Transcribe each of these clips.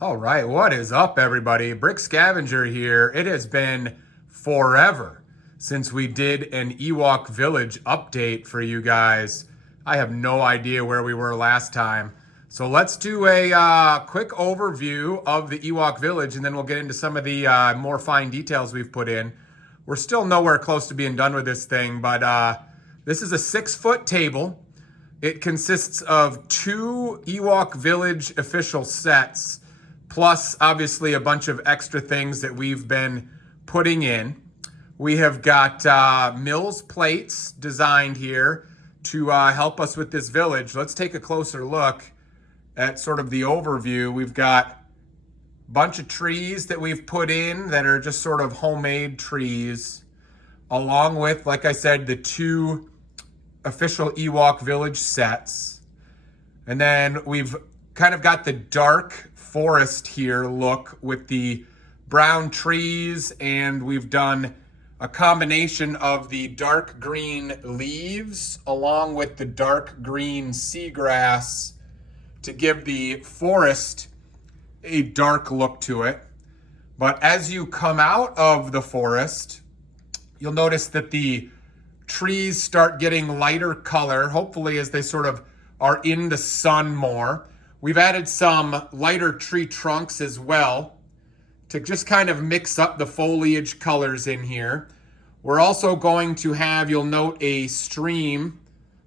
All right, what is up, everybody? Brick Scavenger here. It has been forever since we did an Ewok Village update for you guys. I have no idea where we were last time. So let's do a quick overview of the Ewok Village, and then we'll get into some of the more fine details we've put in. We're still nowhere close to being done with this thing, but this is a 6-foot table. It consists of 2 Ewok Village official sets, plus obviously a bunch of extra things that we've been putting in. We have got Mills plates designed here to help us with this village. Let's take a closer look at sort of the overview. We've got a bunch of trees that we've put in that are just sort of homemade trees, along with, like I said, the 2 official Ewok Village sets. And then we've kind of got the dark forest here look with the brown trees, and we've done a combination of the dark green leaves along with the dark green seagrass to give the forest a dark look to it. But as you come out of the forest, you'll notice that the trees start getting lighter color, hopefully as they sort of are in the sun more. We've added some lighter tree trunks as well to just kind of mix up the foliage colors in here. We're also going to have, you'll note, a stream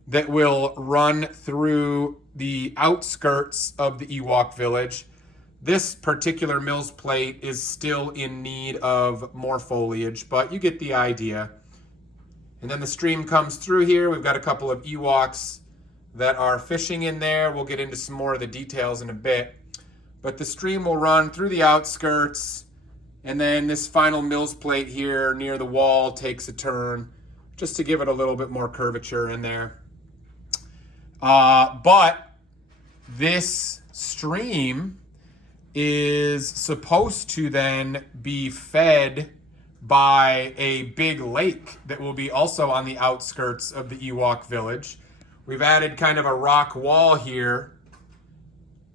that will run through the outskirts of the Ewok Village. This particular Mills plate is still in need of more foliage, but you get the idea. And then the stream comes through here. We've got a couple of Ewoks that are fishing in there. We'll get into some more of the details in a bit. But the stream will run through the outskirts, and then this final Mills plate here near the wall takes a turn just to give it a little bit more curvature in there. But this stream is supposed to then be fed by a big lake that will be also on the outskirts of the Ewok Village. We've added kind of a rock wall here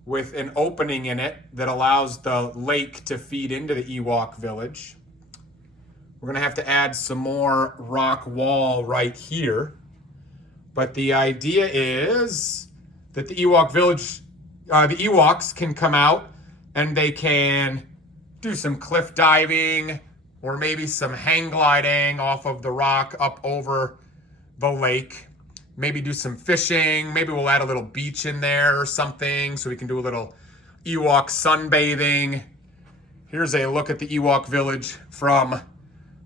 with an opening in it that allows the lake to feed into the Ewok Village. We're going to have to add some more rock wall right here. But the idea is that the Ewok Village, the Ewoks can come out and they can do some cliff diving or maybe some hang gliding off of the rock up over the lake. Maybe do some fishing. Maybe we'll add a little beach in there or something so we can do a little Ewok sunbathing. Here's a look at the Ewok Village from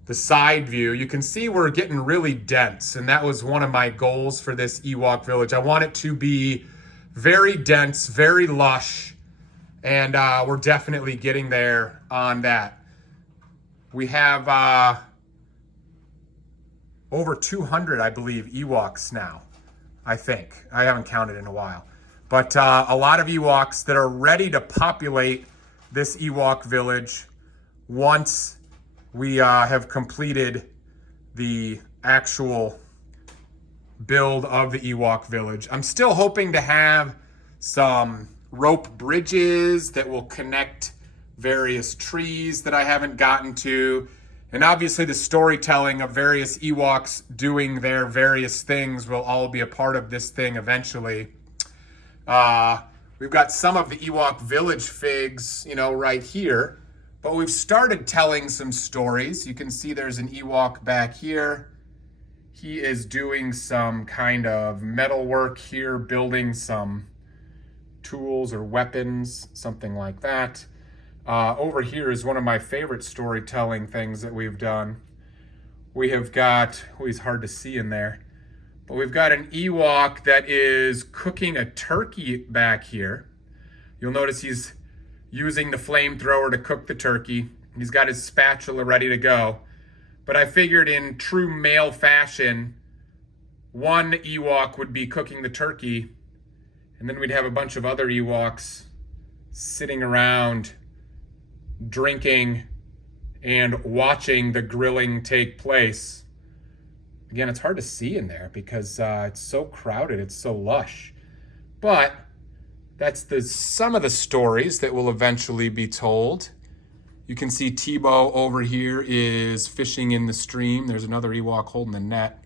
the side view. You can see we're getting really dense, and that was one of my goals for this Ewok Village. I want it to be very dense, very lush, and we're definitely getting there on that. We have over 200, I believe, Ewoks now, I think. I haven't counted in a while. But a lot of Ewoks that are ready to populate this Ewok Village once we have completed the actual build of the Ewok Village. I'm still hoping to have some rope bridges that will connect various trees that I haven't gotten to. And obviously the storytelling of various Ewoks doing their various things will all be a part of this thing eventually. We've got some of the Ewok Village figs, right here. But we've started telling some stories. You can see there's an Ewok back here. He is doing some kind of metal work here, building some tools or weapons, something like that. Over here is one of my favorite storytelling things that we've done. We have got, he's hard to see in there, but we've got an Ewok that is cooking a turkey back here. You'll notice he's using the flamethrower to cook the turkey. He's got his spatula ready to go. But I figured in true male fashion, one Ewok would be cooking the turkey, and then we'd have a bunch of other Ewoks sitting around drinking and watching the grilling take place. Again, it's hard to see in there because it's so crowded, it's so lush. But That's some of the stories that will eventually be told. You can see Tebow over here is fishing in the stream. There's another Ewok holding the net.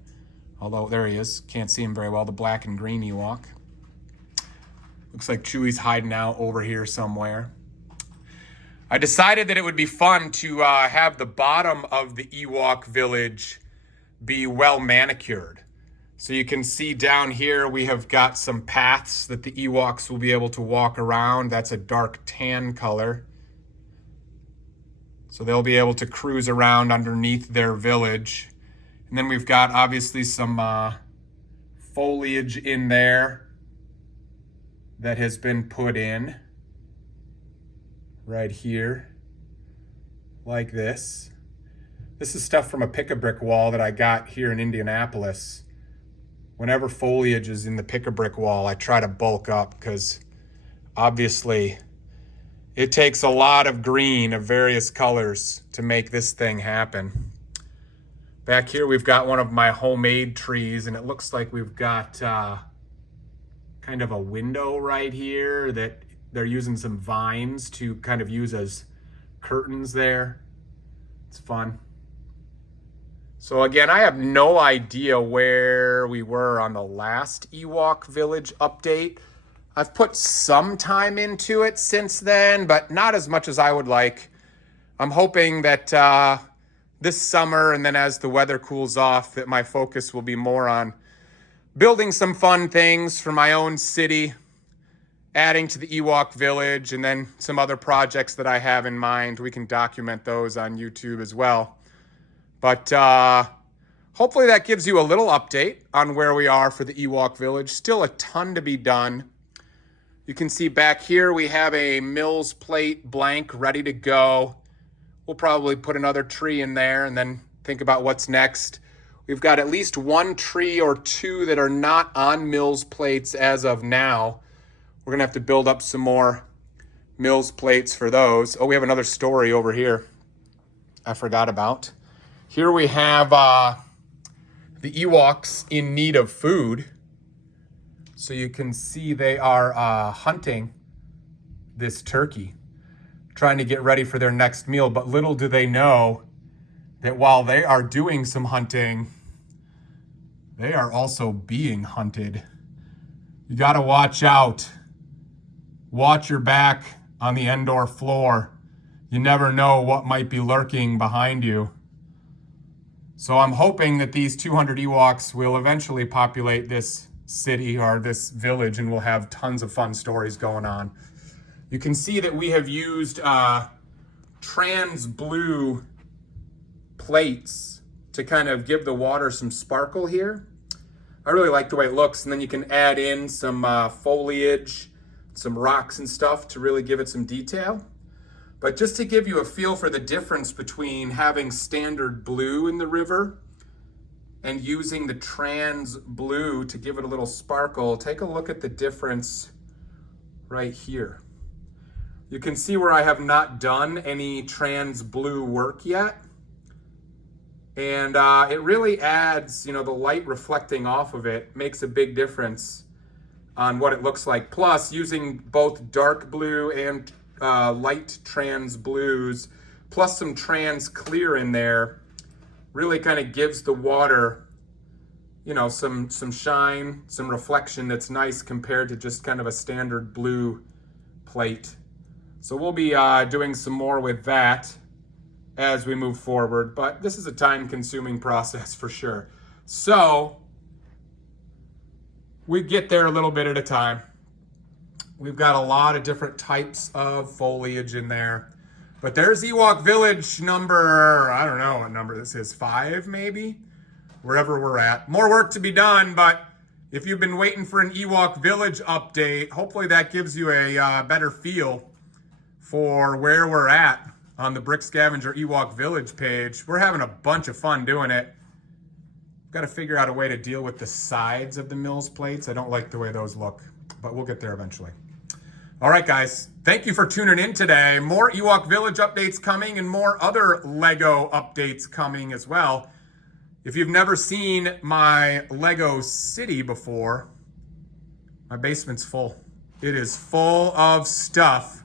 Although, there he is. Can't see him very well, the black and green Ewok. Looks like Chewie's hiding out over here somewhere. I decided that it would be fun to have the bottom of the Ewok village be well manicured. So you can see down here we have got some paths that the Ewoks will be able to walk around. That's a dark tan color. So they'll be able to cruise around underneath their village. And then we've got obviously some foliage in there that has been put in right here, like this. This is stuff from a pick-a-brick wall that I got here in Indianapolis. Whenever foliage is in the pick-a-brick wall, I try to bulk up because obviously it takes a lot of green of various colors to make this thing happen. Back here we've got one of my homemade trees, and it looks like we've got kind of a window right here that they're using some vines to kind of use as curtains there. It's fun. So again, I have no idea where we were on the last Ewok Village update. I've put some time into it since then, but not as much as I would like. I'm hoping that this summer, and then as the weather cools off, that my focus will be more on building some fun things for my own city, adding to the Ewok Village, and then some other projects that I have in mind. We can document those on YouTube as well. But hopefully that gives you a little update on where we are for the Ewok Village. Still a ton to be done. You can see back here we have a Mills plate blank ready to go. We'll probably put another tree in there and then think about what's next. We've got at least one tree or two that are not on Mills plates as of now. We're going to have to build up some more Mills plates for those. Oh, we have another story over here I forgot about. Here we have the Ewoks in need of food. So you can see they are hunting this turkey, trying to get ready for their next meal. But little do they know that while they are doing some hunting, they are also being hunted. You got to watch out. Watch your back on the Endor floor. You never know what might be lurking behind you. So I'm hoping that these 200 Ewoks will eventually populate this city or this village, and we'll have tons of fun stories going on. You can see that we have used trans blue plates to kind of give the water some sparkle here. I really like the way it looks, and then you can add in some foliage, some rocks and stuff to really give it some detail. But just to give you a feel for the difference between having standard blue in the river and using the trans blue to give it a little sparkle, take a look at the difference right here. You can see where I have not done any trans blue work yet. And it really adds, the light reflecting off of it makes a big difference on what it looks like. Plus, using both dark blue and light trans blues, plus some trans clear in there, really kind of gives the water, some shine, some reflection that's nice compared to just kind of a standard blue plate. So we'll be doing some more with that as we move forward, but this is a time-consuming process for sure. So we get there a little bit at a time. We've got a lot of different types of foliage in there. But there's Ewok Village number, I don't know what number this is, 5 maybe? Wherever we're at. More work to be done, but if you've been waiting for an Ewok Village update, hopefully that gives you a better feel for where we're at on the Brick Scavenger Ewok Village page. We're having a bunch of fun doing it. Got to figure out a way to deal with the sides of the Mills plates. I don't like the way those look, but we'll get there eventually. All right, guys, thank you for tuning in today. More Ewok Village updates coming and more other Lego updates coming as well. If you've never seen my Lego city before, my basement's full. It is full of stuff.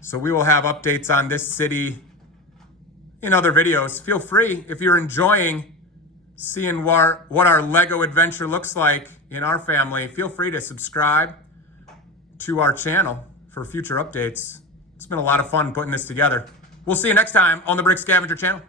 So we will have updates on this city in other videos. Feel free, if you're enjoying seeing what our Lego adventure looks like in our family, feel free to subscribe to our channel for future updates. It's been a lot of fun putting this together. We'll see you next time on the Brick Scavenger channel.